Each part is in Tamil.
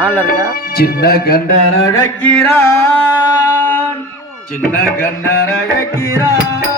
ஆள்ல இருக்கா? சின்ன கண்டன் அழைக்கிறான். சின்ன கண்டன் அழைக்கிறான்.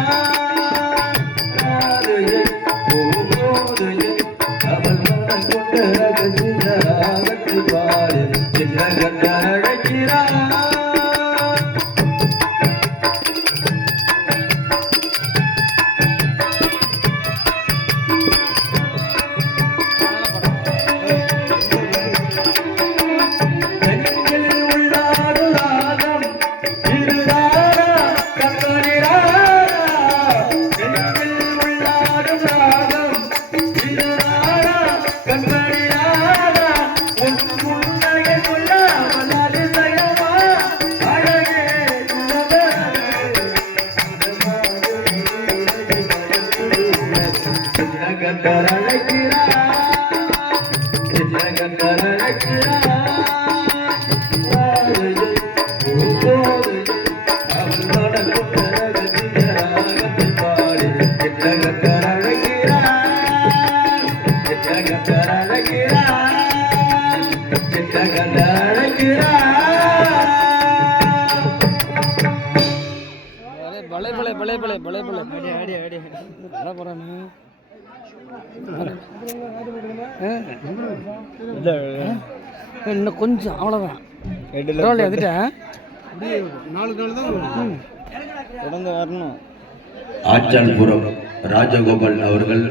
சின்னகத்தை அழைக்கிறார் கத்தர் அழைக்கிறார் என்ன கத்தர் பலே பலே பலே. பலே பலே அடி அடி அடி போறானு இன்னும் கொஞ்சம் அவ்வளோதான் பரவாயில்ல வந்துட்டேன் நாலு நாள் தான் தொடர்ந்து வரணும் ஆச்சால்புரம் ராஜகோபால் அவர்கள்